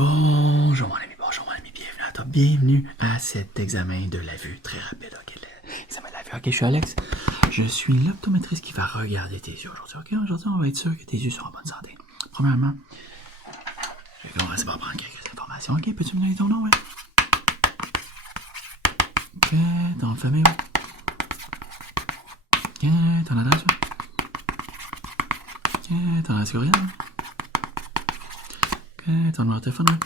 Bonjour mon ami, bienvenue à toi, bienvenue à cet examen de la vue très rapide, ok, l'examen de la vue, ok, je suis Alex, je suis l'optométriste qui va regarder tes yeux aujourd'hui, ok, aujourd'hui on va être sûr que tes yeux sont en bonne santé. Premièrement, je vais commencer par prendre quelques informations, ok, peux-tu me donner ton nom, ouais? Ok, ton famille, ok, ton adresse, ok, ton adresse courriel, ok, ton numéro de téléphone, ouais.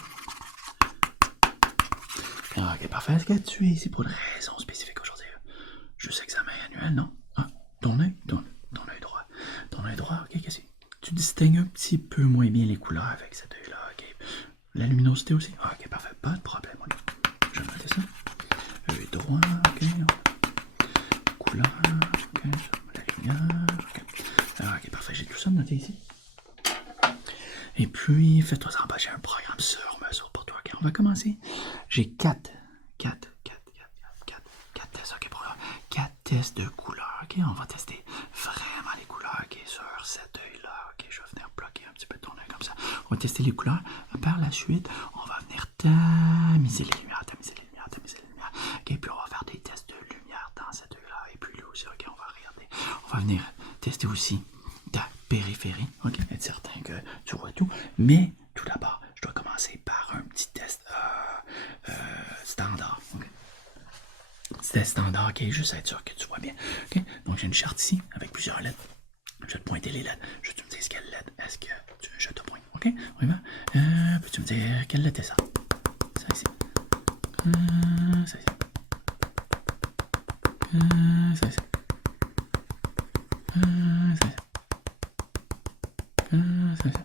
Ok, parfait. Est-ce que tu es ici pour une raison spécifique aujourd'hui? Juste examen annuel, non? Ah, ton œil droit. Ton œil droit, ok, qu'est-ce que c'est? Tu distingues un petit peu moins bien les couleurs avec cet œil-là, ok. La luminosité aussi? Ah, ok, parfait, pas de problème, ok. Je vais noter ça. Œil droit, ok. Couleur, ok. La lumière, ok. Alors, ok, parfait, j'ai tout ça noté ici. Et puis, fais-toi en bas, j'ai un programme sur mesure pour toi. Ok, on va commencer. J'ai 4 tests, ok, pour 4 tests de couleurs, ok, on va tester vraiment les couleurs, ok, sur cet œil-là, ok, je vais venir bloquer un petit peu ton œil comme ça, on va tester les couleurs, par la suite, on va venir tamiser les lumières, ok, puis on va faire des tests de lumière dans cet œil-là, et puis là aussi, ok, on va regarder, on va venir tester aussi ta périphérie, ok, être certain que tu vois tout, mais tout d'abord, je dois commencer par un petit test standard, ok. C'était standard, ok, juste être sûr que tu vois bien. Ok, donc j'ai une charte ici avec plusieurs lettres. Je vais te pointer les lettres. Je vais te dire quelle lettre est-ce que je te pointe. Ok, on y va. Peux-tu me dire quelle lettre est ça? Ça ici. Ça ici. Ça ici. Ça ici. Ça ici. Ça ici.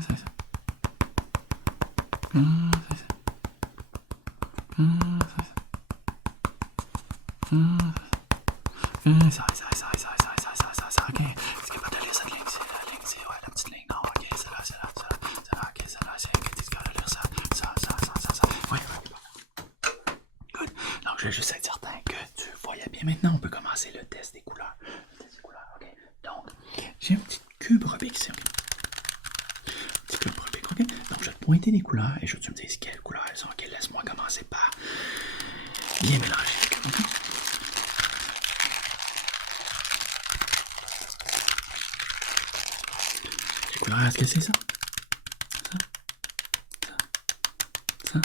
Ça ici. Ça, ok. Est-ce qu'il va te lire cette ligne-ci? La ligne-ci, ouais, la petite ligne, non, ok, celle-là, ok, celle-là, c'est, qu'est-ce qu'il va lire ça? Ça. Ouais, good. Donc, je vais juste être certain que tu voyais bien. Maintenant, on peut commencer le test des couleurs. Ok. Donc, j'ai un petit cube Rubik ici, ok? Un petit cube Rubik, ok? Donc, je vais te pointer les couleurs et je vais te dire quelles couleurs elles sont, ok? Laisse-moi commencer par bien mélanger, ok? Les couleurs, est-ce que c'est ça? Ça?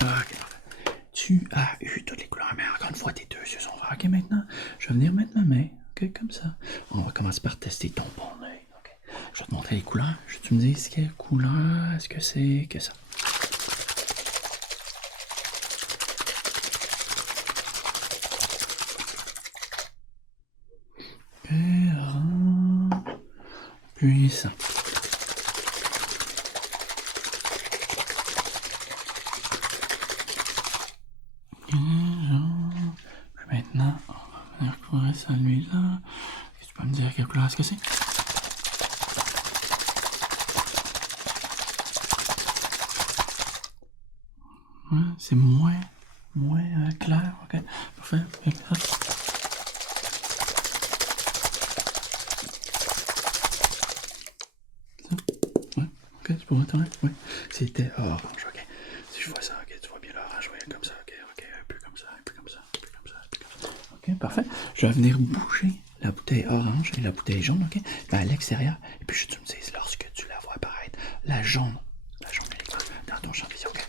Ok, tu as eu toutes les couleurs, mais encore une fois, tes deux yeux sont verts. Ok, maintenant, je vais venir mettre ma main, ok, comme ça. On va commencer par tester ton bon œil, ok. Je vais te montrer les couleurs. Je vais te me dire quelle couleur, est-ce que c'est que ça? Ok, orange, puis ça. Maintenant, on va venir couvrir celui-là. Est-ce que tu peux me dire quelle couleur est-ce que c'est? Ouais, c'est moins clair, ok. Parfait. Ouais, ok, tu pourrais t'en ouais. C'était orange, ok. Si je vois ça, ok, tu vois bien l'orange, ouais, comme ça, ok, un peu comme ça, un peu comme ça, un peu comme ça, un peu comme ça. Ok, parfait. Je vais venir bouger la bouteille orange et la bouteille jaune, ok, à l'extérieur. Et puis, tu me dis lorsque tu la vois apparaître, la jaune, elle est quoi? Dans ton champ de vision, ok.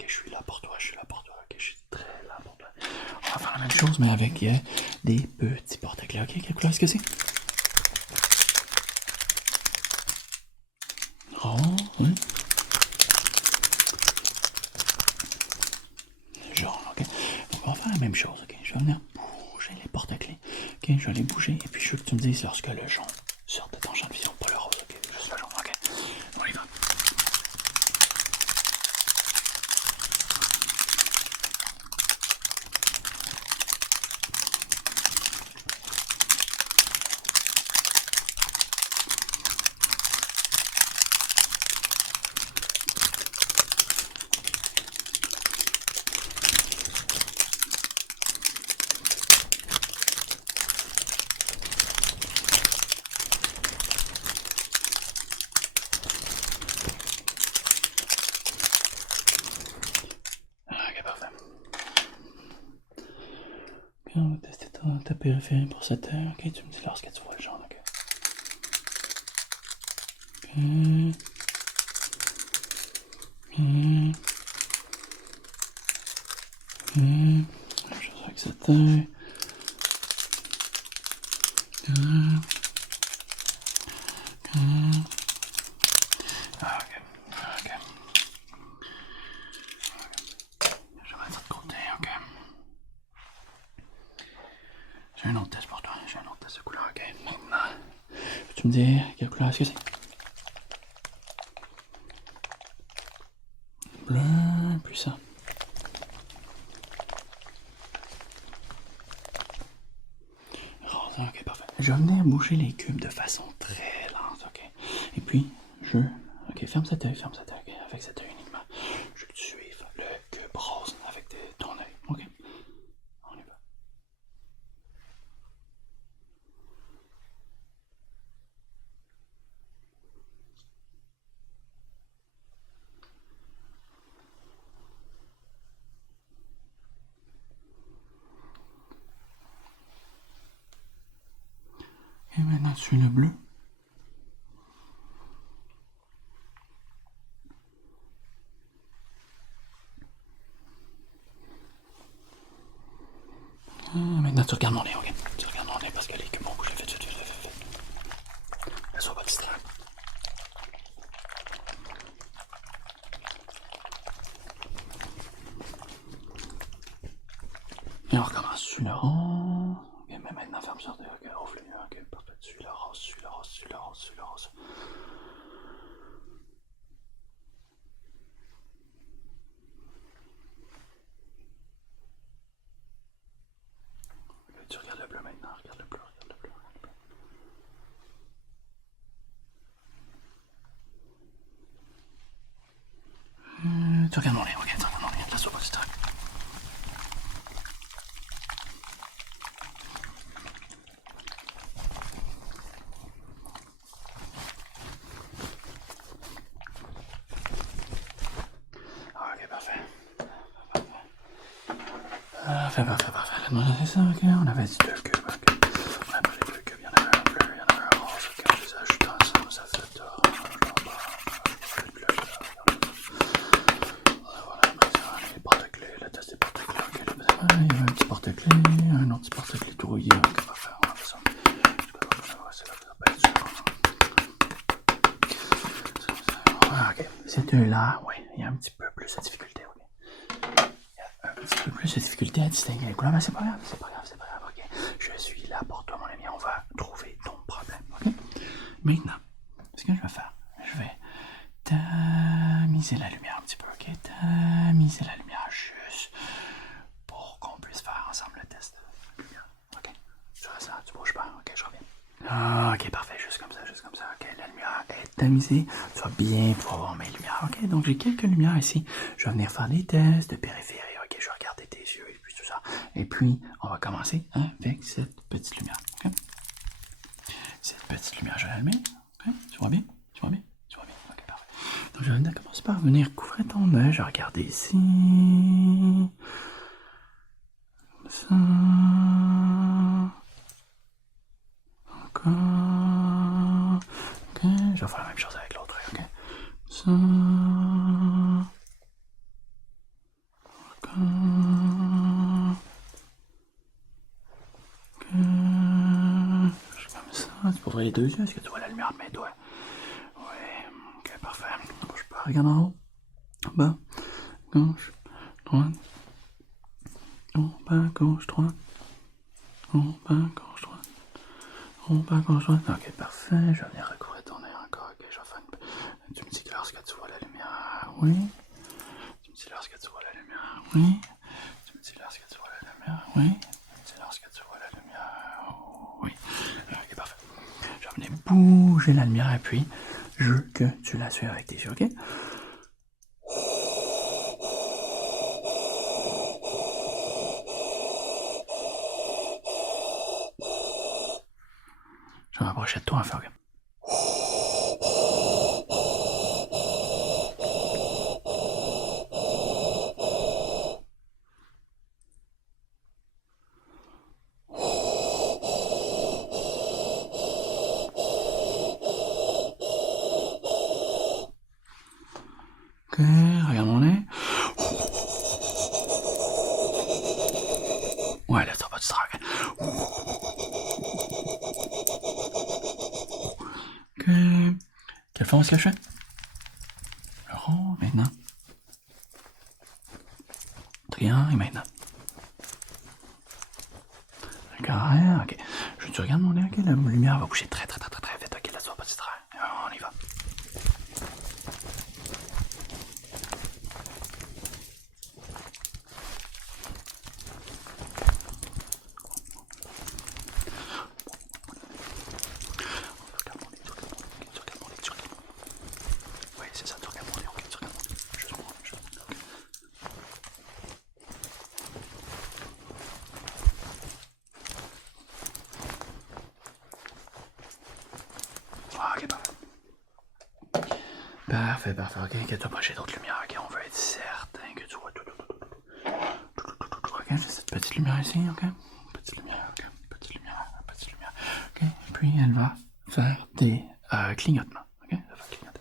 ok, je suis là pour toi, ok, je suis très là pour toi. On va faire la même chose, mais avec des petits porte-clés, ok? Quelle couleur est-ce que c'est? Oh, oui. Jaune, ok? Donc on va faire la même chose, ok? Je vais venir bouger les porte-clés, ok? Je vais les bouger, et puis je veux que tu me dises lorsque le jaune sort de ton champ de vision, pas le rose, ok? Juste le jaune, ok? On y va. Ok, parfait. Ok, on va tester ta périphérie pour cette heure. Ok, tu me dis lorsque tu vois le jaune, ok? Ok. Même chose avec cette œil. Ok, ok. Je vais de l'autre côté, ok. J'ai un autre test pour toi, j'ai un autre test de couleur, ok. Maintenant, peux-tu me dire quelle couleur est-ce que c'est? Bleu, puis ça. Rose, ok, parfait. Je vais venir bouger les cubes de façon très lente, ok. Et puis, ok, ferme cet œil, ok. Avec cet œil uniquement. Je veux que tu suives le cube rose avec ton œil, ok. On y va. Et maintenant, tu suis le bleu. Maintenant, tu regardes mon nez, ok? Tu regardes mon nez parce que les cubes ont bougé. Vite. Laisse-moi pas distraire. Et on recommence. Suis le rose. Ok, mais maintenant, ferme ça. Ok, ouvre le mieux. Ok, parfait. Suis le rose. Ok, tu regardes le bleu maintenant. Regarde le bleu. Tu regardes mon nez, ok? Tu regardes mon nez. Laisse-moi pas distraire. Ok, parfait. Parfait. Là, c'est ça, ok? On avait dit deux cubes, ok? On a pris les deux cubes. Il y en avait un bleu, il y en avait un rose, ok? On les a ajoutés ensemble, ça fait voilà, les porte-clés, le test des porte-clés, ok? Il y avait un petit porte-clés, un autre petit porte-clés tout rouillé, ok? Parfait, on va faire ça. C'est là que ça peut être sûr. Ok, ces deux-là, oui, il y a un petit peu plus de difficulté, ok? Un petit peu plus de difficulté à distinguer les couleurs, mais c'est pas grave, ok? Je suis là pour toi, mon ami, on va trouver ton problème, ok? Maintenant, ce que je vais faire, je vais tamiser la lumière un petit peu, ok? Tamiser la lumière juste pour qu'on puisse faire ensemble le test de lumière, ok? Tu restes là, tu bouges pas, ok? Je reviens. Ok, parfait, juste comme ça, ok? La lumière est tamisée, tu vas bien pouvoir voir mes lumières, ok? Donc j'ai quelques lumières ici, je vais venir faire des tests de périphérie, ok? Je vais regarder tes yeux et puis tout ça. Et puis, on va commencer avec cette petite lumière, ok? Cette petite lumière, je vais l'allumer, ok? Tu vois bien? Ok, parfait. Donc je vais commencer par venir couvrir ton œil, je vais regarder ici. Comme ça. Encore. Ok, je vais faire la même chose avec l'autre œil, ok? Ça. ouvrir les deux yeux. Est-ce que tu vois la lumière de mes doigts? Oui, ok, parfait. Bouge pas, regarde en haut. En bas, gauche, droite. En bas, gauche, droite. En bas, gauche, droite. En bas, gauche, droite. Ok, parfait. Je vais venir recouvrir ton nez encore. Ok, je vais faire une... Tu me dis que lorsque tu vois la lumière, oui. Tu me dis lorsque tu vois la lumière, oui. Tu me dis lorsque tu vois la lumière, oui. Tu me dis lorsque tu vois la lumière, oui. Ok, parfait. Je vais venir bouger la lumière et puis je veux que tu la suives avec tes yeux, ok? Je vais m'approcher de toi en fait, ok? Ok, regarde mon nez. Ouais, là, t'as pas de stress. Ok. Quelle forme est-ce que je fais? Le rond, maintenant. Triangle, et maintenant. Un carré, ok. Tu regardes mon nez, ok? La lumière va bouger très vite, ok? Là, tu vas pas te distraire. On y va. Oui, c'est ça, tu regardes mon nez, ok? Tu regardes mon nez. Juste mon nez, ok. Ok, parfait. Parfait, ok. Inquiète-toi pas, j'ai d'autres lumières, ok? On veut être certain que tu vois tout. Ok, j'ai cette petite lumière ici, ok? Petite lumière, ok? Petite lumière, ok? Puis elle va faire des clignotements, ok? Elle va clignoter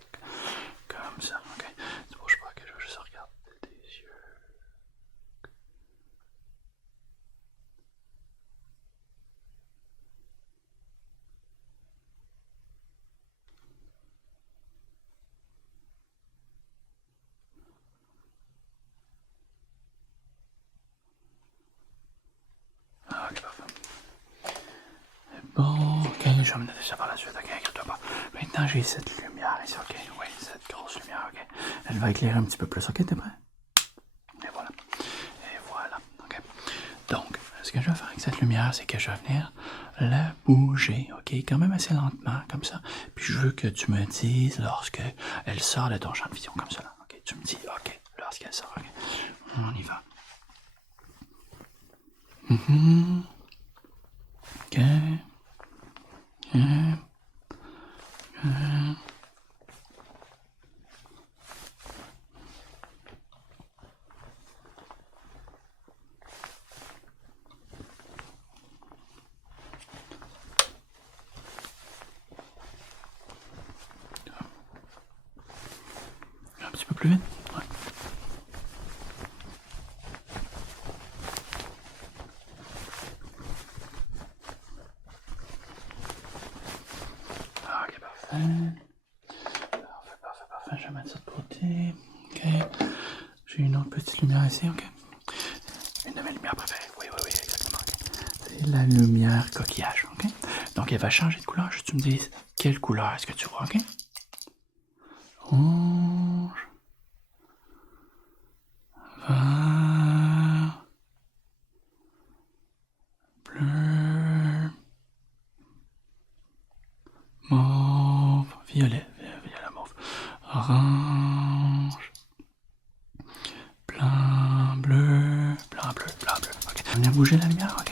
comme ça, ok? Tu bouges pas, ok? Je vais juste regarder tes yeux. Ok, parfait. Bon, ok, je vais me noter ça par la suite, ok, inquiète-toi pas. Maintenant, j'ai cette lumière ici, ok? Oui, cette grosse lumière, ok? Elle va éclairer un petit peu plus, ok? T'es prêt? Et voilà. Et voilà, ok? Donc, ce que je vais faire avec cette lumière, c'est que je vais venir la bouger, ok? Quand même assez lentement, comme ça. Puis je veux que tu me dises lorsque elle sort de ton champ de vision, comme ça, là, ok? Tu me dis, ok, lorsqu'elle sort, ok? On y va. Ok. Un petit peu plus vite. Ouais. Ok, parfait. Parfait. Je vais mettre ça de côté. Ok. J'ai une autre petite lumière ici, ok? Une de mes lumières préférées. Oui, exactement. Okay. C'est la lumière coquillage, ok? Donc elle va changer de couleur. Juste tu me dis quelle couleur est-ce que tu vois, ok? Rouge. Vert. Bleu. Mauve. Violet. Violet mauve. Orange. Blanc, bleu. Ok. On a bougé la lumière, ok?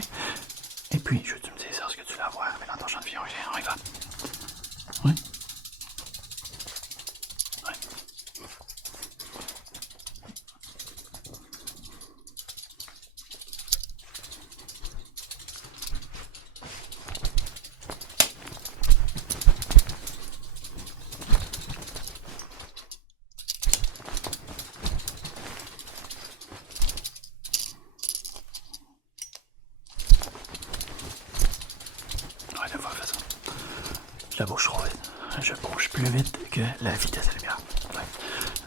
Et puis, je veux que tu me dises ce que tu la vois dans ton champ de vision. Ok, on y va. Oui. Oui. Je la bouge trop vite. Je bouge plus vite que la vitesse de la lumière. Ouais.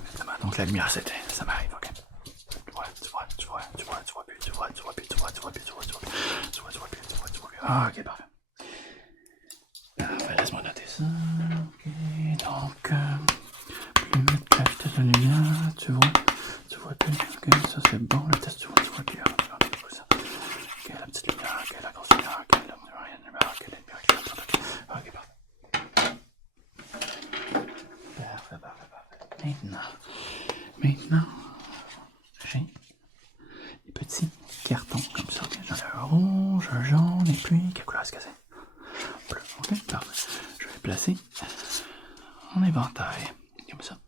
Exactement. Donc la lumière s'éteint. Ça m'arrive, ok? Tu vois plus. Ah, ok, parfait. Parfait, laisse-moi noter ça. Ok, donc, plus vite que la vitesse de la lumière, tu vois plus. Ok, ça c'est bon, le test, tu vois plus. Ok, la petite lumière, ok, la grosse lumière, ok, la moyenne lumière, ok, la lumière éclatante, ok, parfait. Parfait. Maintenant, j'ai des petits cartons comme ça, ok, j'en ai un rouge, un jaune, et puis, quelle couleur est-ce que c'est? Bleu, ok, parfait. Je vais les placer en éventail, comme ça.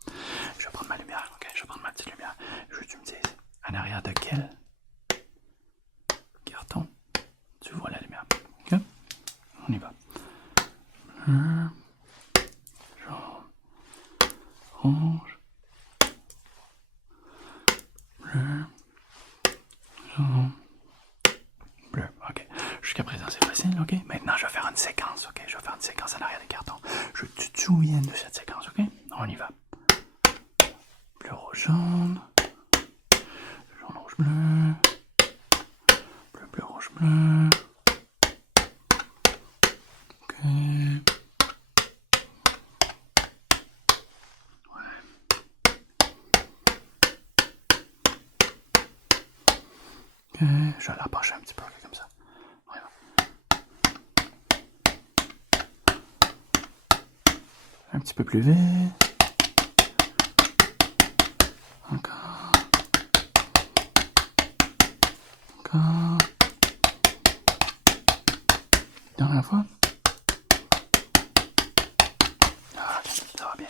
Je vais prendre ma lumière, ok, je vais prendre ma petite lumière. Je veux que tu me dises, en arrière de quel carton tu vois la lumière, ok? On y va. Bleu, jaune, rouge, bleu, jaune, bleu, ok. Jusqu'à présent, c'est facile, ok? Maintenant, je vais faire une séquence, ok? Je vais faire une séquence en arrière des cartons. Je veux que tu te souviennes de cette séquence, ok? On y va. Bleu, rouge, jaune, rouge, bleu, bleu, rouge, bleu. Ok. Ok, je vais l'approcher un petit peu, comme ça. On y va. Un petit peu plus vite. Encore. Dernière fois. Ah, ça va bien.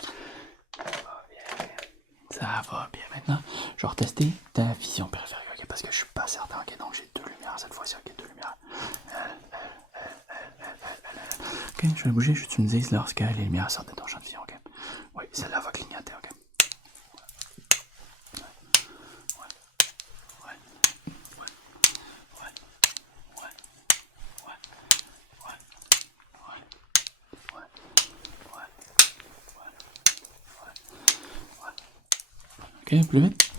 Ça va bien. Maintenant, je vais retester ta vision périphérique, okay? Parce que je suis pas certain. Ok, donc j'ai deux lumières cette fois-ci. Ok, deux lumières. Ok, je vais bouger. Je tu me dises lorsque les lumières sortent de ton champ de vision. Ok. Oui, celle-là va clignoter. Ok. Ok, plus vite.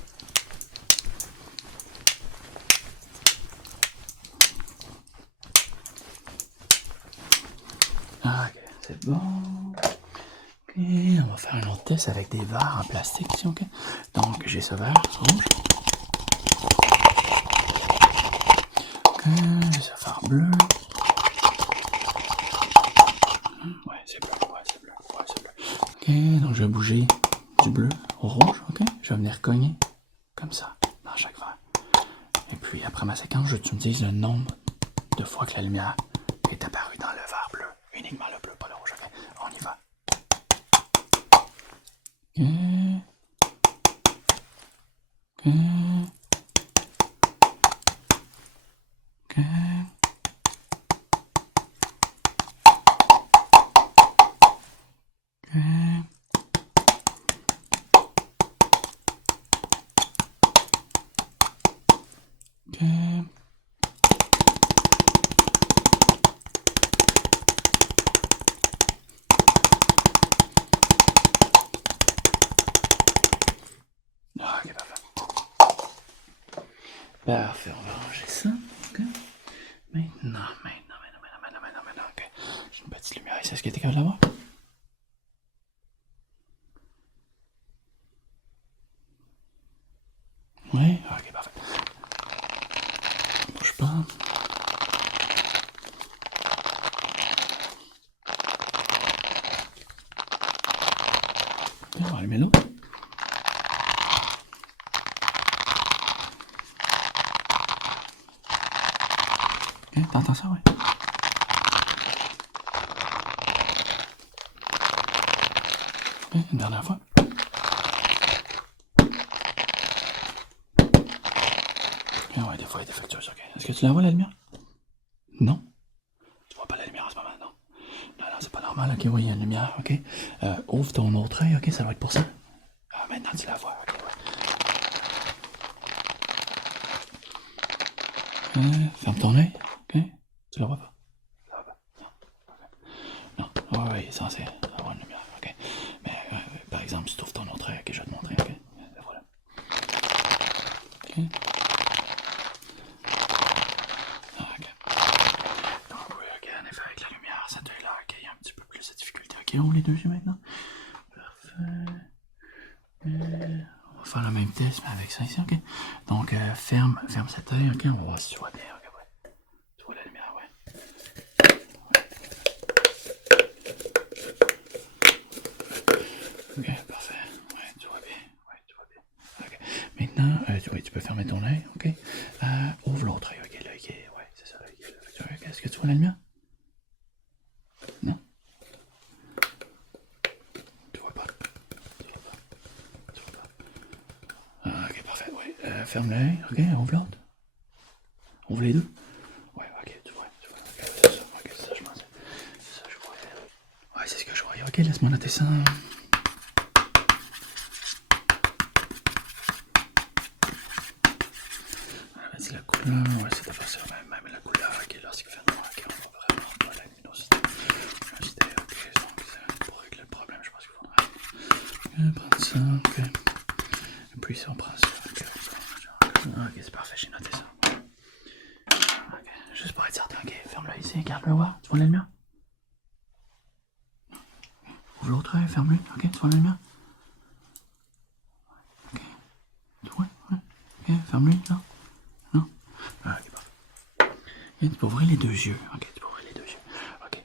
Ok, c'est bon. Ok, on va faire un autre test avec des verres en plastique ici, ok? Donc, j'ai ce verre rouge. Ok, j'ai ce verre bleu. Ouais, c'est bleu. Ok, donc je vais bouger du bleu au rouge, ok? Je vais venir cogner comme ça dans chaque verre. Et puis après ma séquence, je veux que tu me dises le nombre de fois que la lumière est apparue dans le verre bleu. Uniquement le bleu, pas le rouge, ok? On y va. Ok. Ok, parfait. Parfait, on va ranger ça. Ok. Maintenant, ok. J'ai une petite lumière ici. Est-ce que t'es capable de la voir? Oui, ok, parfait. Bouge pas. Ok, on va allumer l'autre. Ok, t'entends ça, ouais? Ok, une dernière fois. Ok, ouais, des fois elle est défectueuse, ok. Est-ce que tu la vois la lumière? Non? Tu vois pas la lumière en ce moment, non? Non, c'est pas normal, ok, oui, il y a une lumière, ok. Ouvre ton autre œil, ok, ça doit être pour ça. Ah, maintenant tu la vois, ok, ouais. Ferme ton œil, ok. Tu la vois pas? Ça va pas? Non. Non, Oui, il est censé avoir une lumière, ok. Mais par exemple, si tu ouvres ton autre œil, ok, je vais te montrer, ok. Voilà. Ok. Ok. Donc oui, ok, en effet, avec la lumière, ça doit l'air qu'il y a un petit peu plus de difficulté. Ok, on les deux yeux maintenant. Parfait. On va faire le même test, mais avec ça ici, ok. Donc ferme cet œil, ok, on va voir si tu vois bien, ok, ouais. Tu vois la lumière, ouais. Ok, parfait. Ouais, tu vois bien. Ouais, tu vois bien. Ok. Maintenant, tu peux fermer ton œil, ok. Ouvre l'autre œil, ok, l'œil qui est. Ouais, c'est ça, l'œil qui est là. Est-ce que tu vois la lumière? Non? Tu vois pas? Tu vois pas? Tu vois pas? Ok, parfait, ouais. Ferme l'œil, ok, ouvre l'autre. Ouvre les deux. Ouais, ok, tu vois. Ok, c'est ça, ok, c'est ça, je pensais. C'est ça, je voyais. Ouais, c'est ce que je voyais. Ok, laisse-moi noter ça. C'est la couleur, ouais, c'est de faire ça, même la couleur, ok, lorsqu'il fait noir, ok, on va vraiment pas la luminosité. Luminosité, ok, donc pour régler le problème, je pense qu'il faudra prendre ça, ok. Et puis si on prend ça, ok, ok, c'est parfait, j'ai noté ça. Ok, juste pour être certain, ok, ferme-le ici, garde-le voir, tu vois la lumière? Ouvre l'autre œil, ferme-le, ok, tu vois la lumière? Ok, tu vois, ouais, ok, ferme-le, là. Non? Ah, ok, parfait. Et tu peux ouvrir les deux yeux. Ok, tu peux ouvrir les deux yeux. Ok.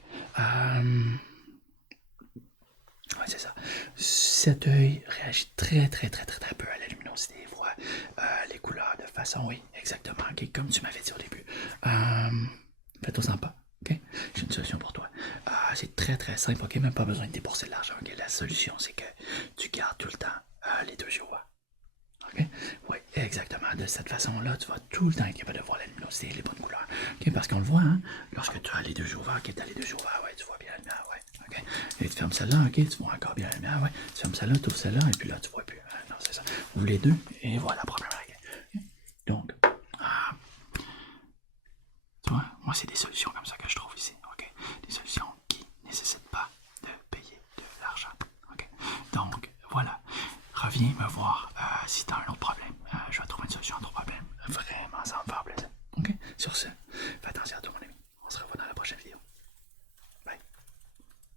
Ouais, c'est ça. Cet œil réagit très peu à la luminosité. Il voit les couleurs de façon, oui, exactement. Ok, comme tu m'avais dit au début. Fais-toi pas. Ok? J'ai une solution pour toi. C'est très simple. Ok, même pas besoin de débourser de l'argent. Ok, la solution, c'est que tu gardes tout le temps les deux yeux ouverts. Ok? Oui, exactement. De cette façon-là, tu vas tout le temps être capable de voir la luminosité et les bonnes couleurs. Ok? Parce qu'on le voit, hein? Lorsque tu as les deux yeux ouverts, ok, tu as les deux yeux ouverts, ouais, tu vois bien la lumière, ouais. Ok? Et tu fermes celle-là, ok, tu vois encore bien la lumière, ouais. Tu fermes celle-là, tu ouvres celle-là, et puis là, tu vois plus. Non, c'est ça. Ouvre les deux, et voilà, problème réglé. Okay? Donc, tu vois, moi, c'est des solutions comme ça que je trouve ici, ok? Des solutions qui ne nécessitent pas de payer de l'argent, ok? Donc, voilà. Reviens me voir si tu as un autre problème. Je vais trouver une solution à ton problème. Vraiment, ça va me faire plaisir. Ok? Sur ce,